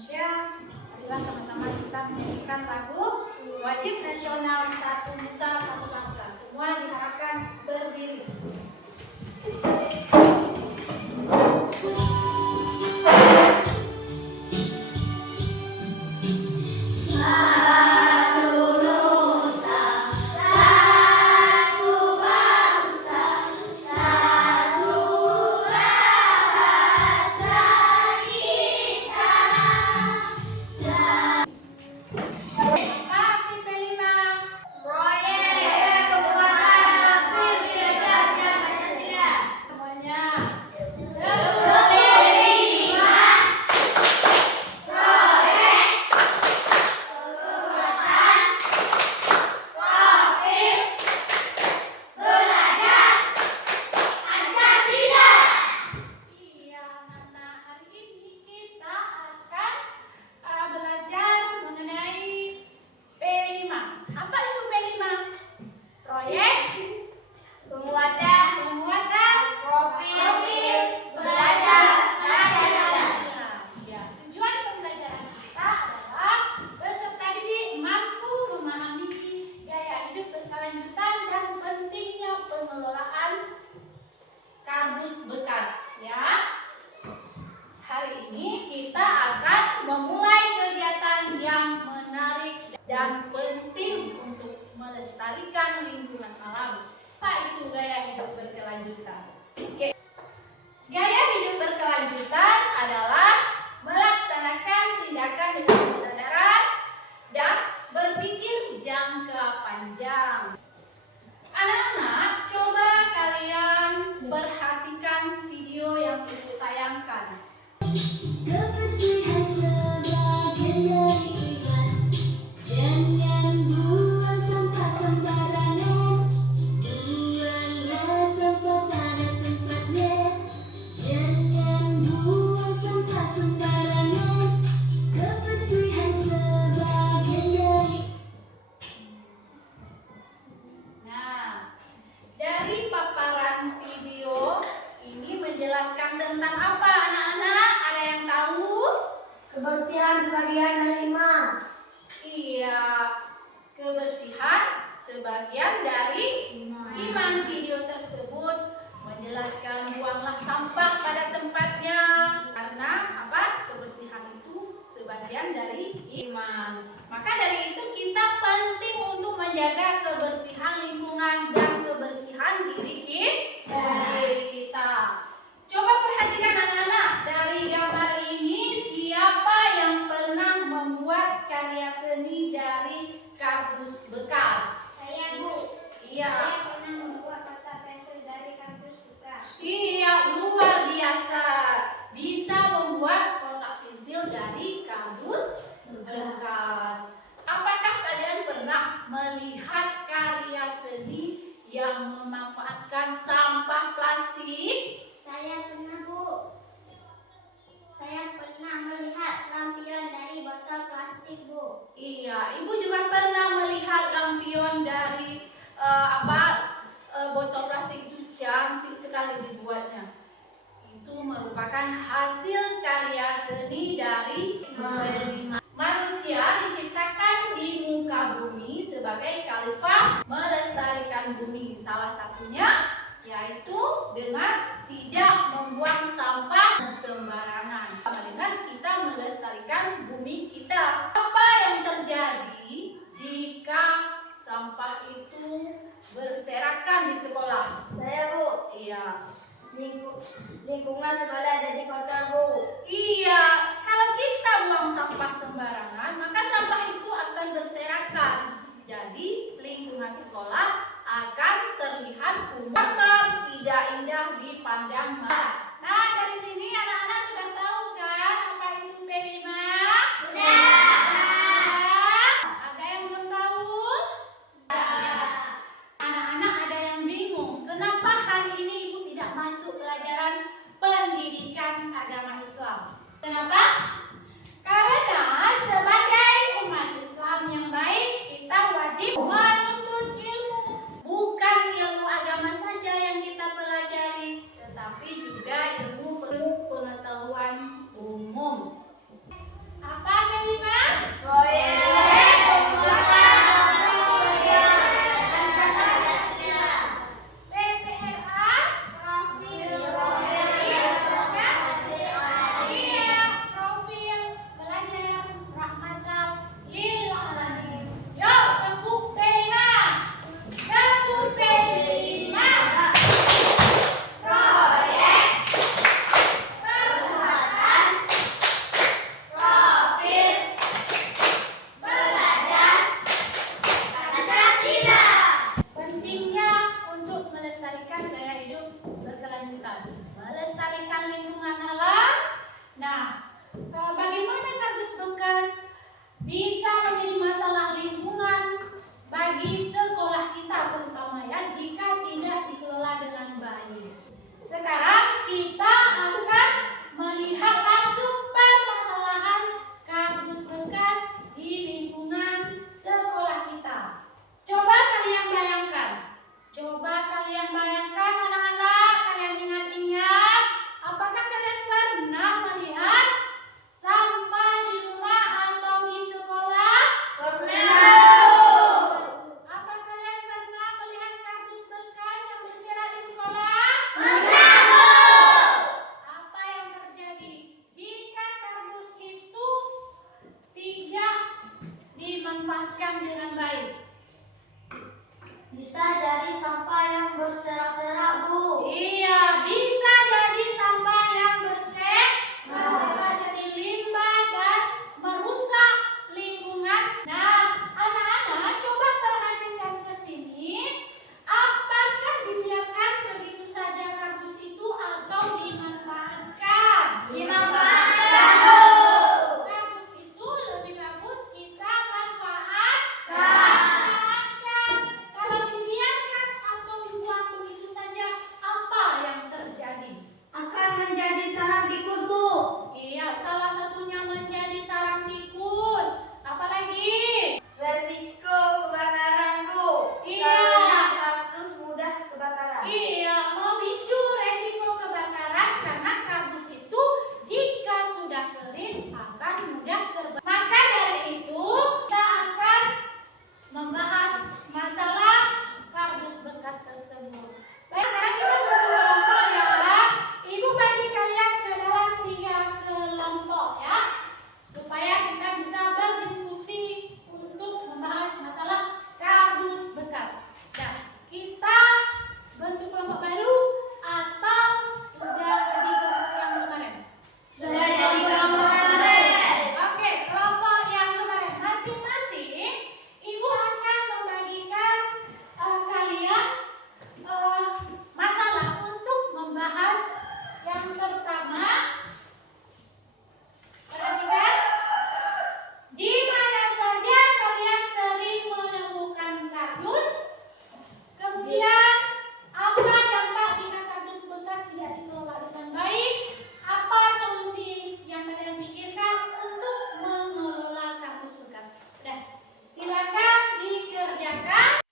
Indonesia. Marilah sama-sama kita menyanyikan lagu Wajib Nasional Satu Nusa Satu Bangsa. Semua diharapkan berdiri. Dan penting untuk melestarikan lingkungan alam. Apa itu gaya hidup berkelanjutan? Oke. Gaya hidup berkelanjutan adalah melaksanakan tindakan dengan kesadaran dan berpikir jangka panjang. Anak-anak, coba kalian perhatikan video yang ibu tayangkan. Kebersihan sebagian dari iman. Jangan buang sampah sembarangan. Buanglah sampah pada tempatnya. Jangan buang sampah sembarangan. Kebersihan sebagian dari. Nah, dari paparan video ini menjelaskan tentang apa anak-anak? Ada yang tahu? Kebersihan sebagian dari iman. Iya, kebersihan sebagian dari iman. Video tersebut menjelaskan buanglah sampah pada tempatnya. Karena apa? Kebersihan itu sebagian dari iman. Maka dari itu kita penting untuk menjaga kebersihan lingkungan dan kebersihan diri kita. Coba perhatikan anak-anak, dari gambar ini siapa yang pernah membuat karya seni dari kardus bekas? Saya, Bu. Iya. Saya pernah membuat kotak pensil dari kardus bekas. Iya, luar biasa. Bisa membuat kotak pensil dari kardus bekas. Apakah kalian pernah melihat karya seni yang memanfaatkan sampah plastik? Saya pernah, Bu. Saya pernah melihat lampion dari botol plastik, Bu. Iya, Ibu juga pernah melihat lampion dari botol plastik. Itu cantik sekali dibuatnya. Itu merupakan hasil karya seni dari manusia diciptakan di muka bumi sebagai khalifah melestarikan bumi. Salah satunya yaitu dengan tidak membuang sampah sembarangan. Dengan kita melestarikan bumi kita. Apa yang terjadi jika sampah itu berserakan di sekolah? Saya, Bu. Iya. Lingkungan sekolah jadi kotor, Bu. Iya, kalau kita buang sampah Bagaimana kardus bekas bisa menjadi masalah lingkungan bagi sekolah kita terutama ya jika tidak dikelola dengan baik. Sekarang kita akan melihat langsung permasalahan kardus bekas di lingkungan sekolah kita. Coba kalian bayangkan anak-anak, kalian ingat-ingat, apakah kalian pernah melihat sampah di rumah atau di sekolah? Pernah. Apa kalian pernah melihat kardus bekas yang berserakan di sekolah? Apa yang terjadi jika kardus itu tidak dimanfaatkan dengan baik? Bisa jadi sampah yang berserak-serak, Bu. Iya, bisa jadi sampah yang berserak, jadi limbah dan merusak lingkungan. Nah, anak-anak coba perhatikan ke sini. Apakah dibiarkan begitu saja kardus itu atau dimanfaatkan? Dimanfaatkan, Bu. Kardus itu lebih bagus kita manfaatkan. Kalau dibiarkan atau dibuang begitu saja, apa yang terjadi? Akan menjadi sarang tikus, Bu. Iya, salah satunya menjadi sarang tikus. Apalagi? Resiko kebakaran, Bu. Iya. Karena kardus mudah kebakaran. Iya, memicu resiko kebakaran karena kardus itu jika sudah kering akan mudah terbakar. Maka dari itu kita akan membahas masalah kardus bekas tersebut. Baik, sekarang kita berkelompok ya. Ibu bagi kalian ke dalam 3 kelompok ya, supaya kita bisa berdiskusi untuk membahas masalah kardus bekas. Nah, kita bentuk kelompok baru atau sudah jadi kelompok yang kemarin? Sudah jadi kelompok kemarin. Oke, kelompok yang kemarin masing-masing ibu akan membagikan kalian masalah untuk membahas yang pertama. Perhatikan, di mana saja kalian sering menemukan kardus? Kemudian, apa dampak jika kardus bekas tidak dikelola dengan baik? Apa solusi yang kalian pikirkan untuk mengelola kardus bekas? Udah, silakan dikerjakan.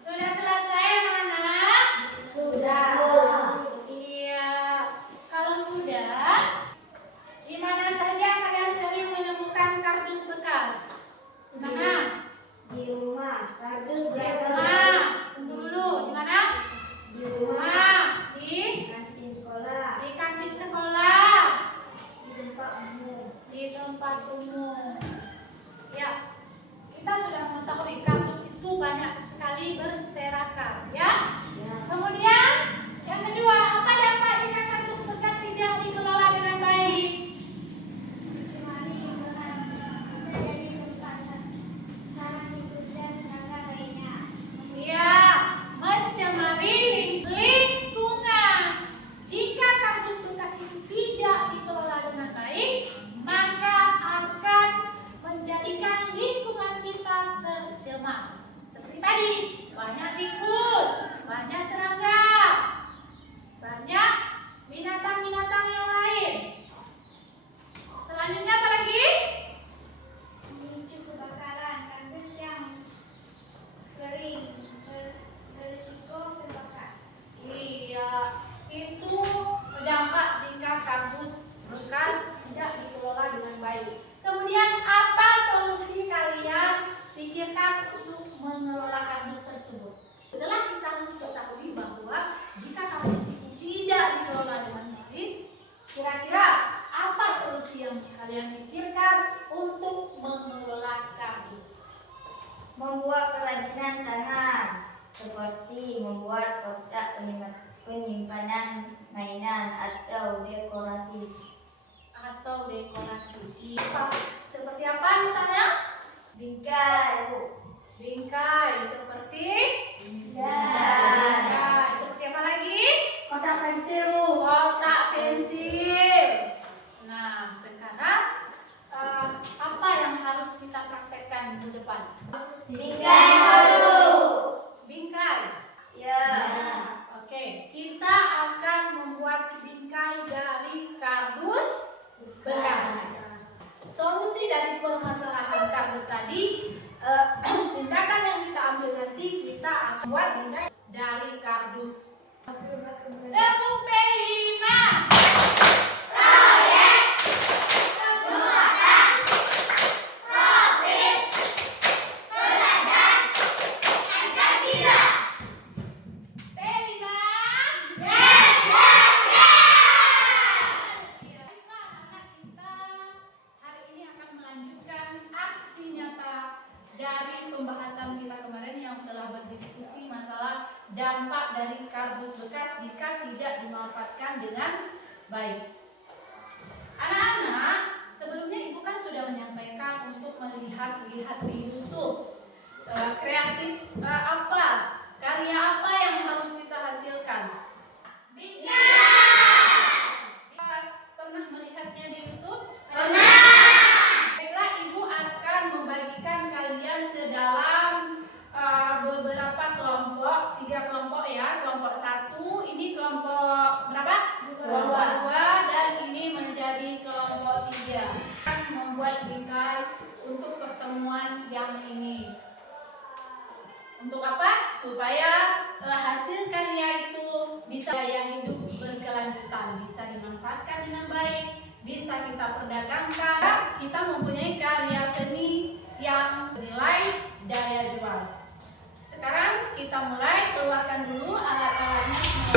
Sudah selesai anak-anak? Sudah. Iya. Kalau sudah, di mana saja kalian sering menemukan kardus bekas? Di mana? Di rumah. Kardus Di beragam. rumah. Tunggu dulu. Di mana? Di Di rumah. rumah. Kantin sekolah. Di kantin sekolah. Di tempat umum. Di tempat umum. Ya, kita sudah mengetahui kardus itu banyak sekali berserakan, ya. Kemudian yang kedua, apa dampak jika kardus bekas tidak dikelola dengan baik? Mencemari lingkungan. Bisa jadi merupakan sarang tikus dan serangga lainnya. Ya, mencemari lingkungan. Jika kardus bekas itu tidak dikelola dengan baik, maka akan menjadikan lingkungan kita tercemar. Seperti tadi, banyak tikus, seperti membuat kotak penyimpanan mainan atau dekorasi. Seperti apa misalnya? Bingkai, Bu. Bingkai seperti Bingkai. Seperti apa lagi? Kotak pensil, Bu. Kotak pensil. Nah, sekarang apa yang harus kita praktekkan minggu depan? Bingkai baru. Bingkai. Ya. Oke, kita akan membuat bingkai dari kardus bekas. Solusi dari permasalahan kardus tadi, tindakan yang kita ambil nanti, kita akan buat bingkai dari kardus. Tepuk P5. Dari pembahasan kita kemarin yang telah berdiskusi masalah dampak dari kardus bekas jika tidak dimanfaatkan dengan baik. Anak-anak, sebelumnya Ibu kan sudah menyampaikan untuk melihat di YouTube kreatif karya apa yang harus kita hasilkan. Pernah melihatnya di YouTube? Baiklah, Ibu akan membagikan kalian ke dalam beberapa kelompok, 3 kelompok ya. Kelompok 1, ini kelompok berapa? Kelompok 2, dan ini menjadi kelompok 3. Akan membuat bingkai untuk pertemuan yang ini. Untuk apa? Supaya hasil karya itu bisa daya hidup berkelanjutan, bisa dimanfaatkan dengan baik, bisa kita perdagangkan, kita mempunyai karya seni yang bernilai daya jual. Sekarang kita mulai, keluarkan dulu alat-alatnya semua.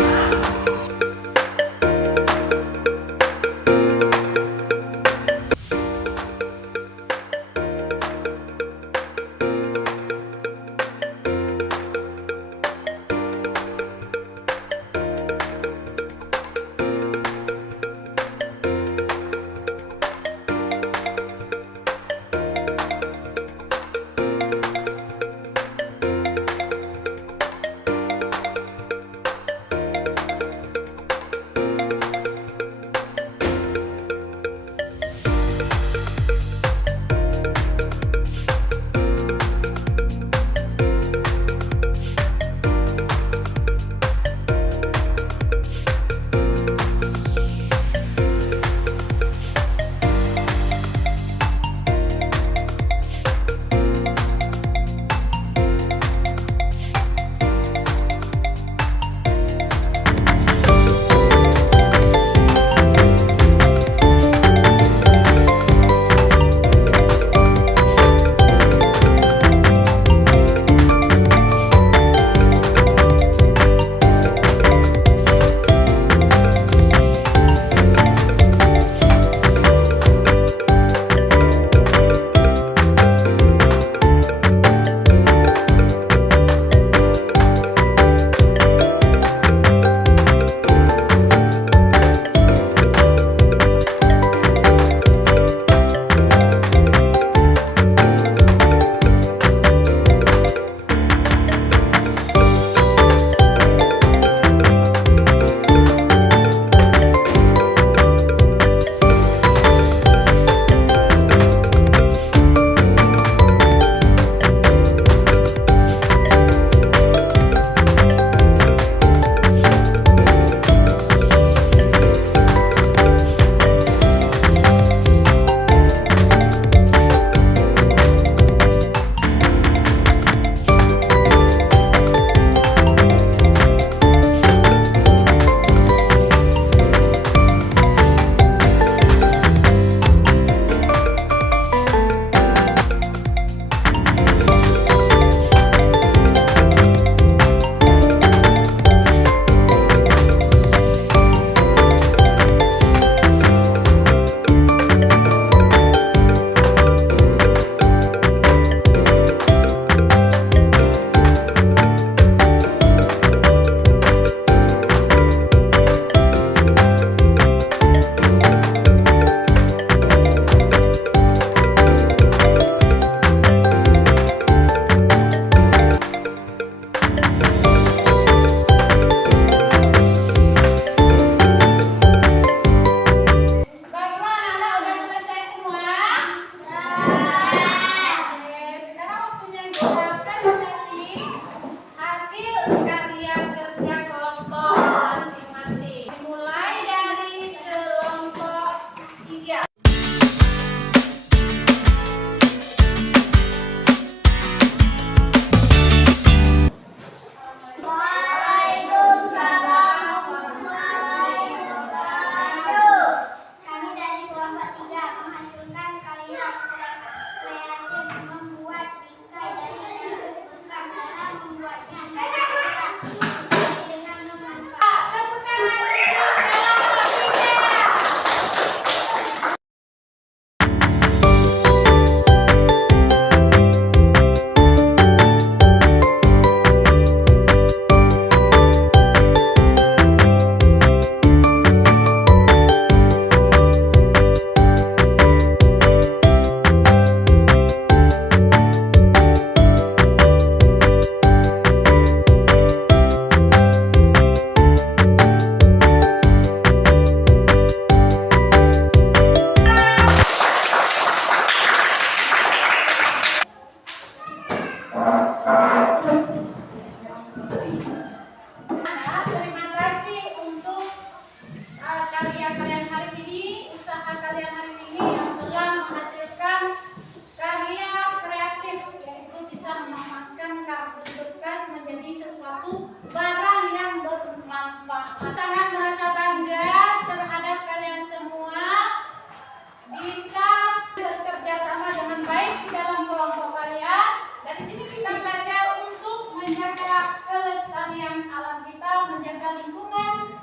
lingkungan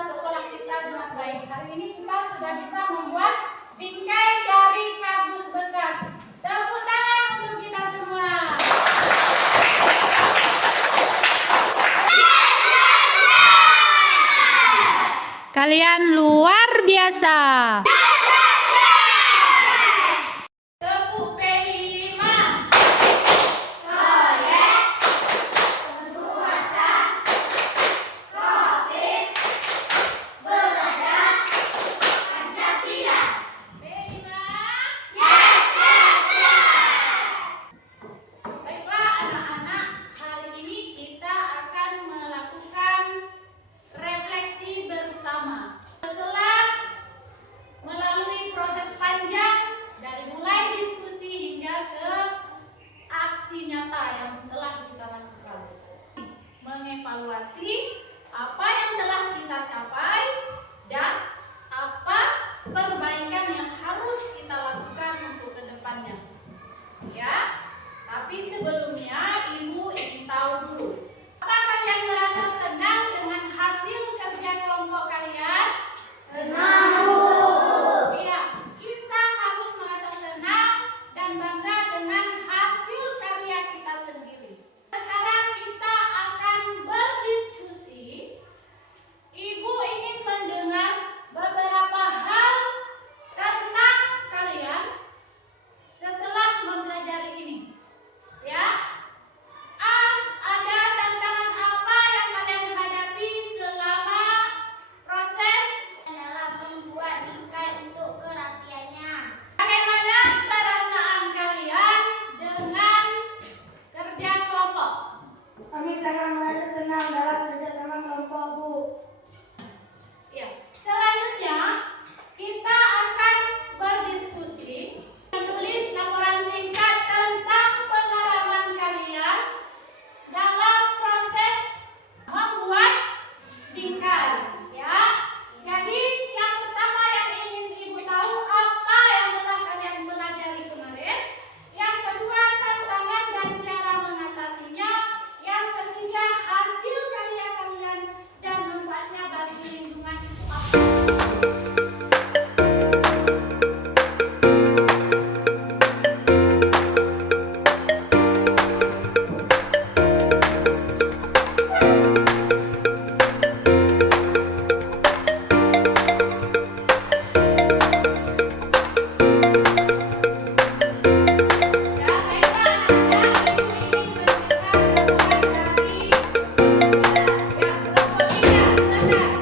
sekolah kita dengan baik. Hari ini kita sudah bisa membuat bingkai dari kardus bekas. Tepuk tangan untuk kita semua. Kalian luar biasa. Tepuk P5. Baiklah anak-anak, hari ini kita akan melakukan refleksi bersama. Setelah melalui proses panjang dari mulai diskusi hingga ke aksi nyata yang telah kita lakukan. Mengevaluasi apa yang telah kita capai dan apa perbaikan yang harus kita lakukan untuk kedepannya. Ya, tapi sebelumnya Ibu ingin tahu dulu. Apa kalian merasa senang dengan hasil kerja kelompok kalian? Senang, Bu. Iya, kita harus merasa senang dan bangga dengan hasil karya kita sendiri. Sekarang kita akan berdiskusi. Ibu ingin mendengar beberapa hal tentang kalian setelah mempelajari ini. Ya, ada tantangan apa yang kalian hadapi selama proses? Adalah membuat bingkai untuk kerapiannya. Bagaimana perasaan kalian dengan kerja kelompok? Kami sangat merasa senang dalam kerjasama kelompok, Bu. Ya, selanjutnya kita akan berdiskusi, menulis laporan singkat tentang pengalaman kalian dalam proses membuat bingkai. Ya, jadi yang pertama yang ingin Ibu tahu apa yang telah kalian pelajari kemarin. Yang kedua tantangan dan cara mengatasinya. Yang ketiga hasil karya kalian dan manfaatnya bagi lingkungan itu apa. Ya, baiklah anak-anak, Ibu ingin menunjukkan mulai dari kelompok 3, silakan.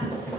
Asik.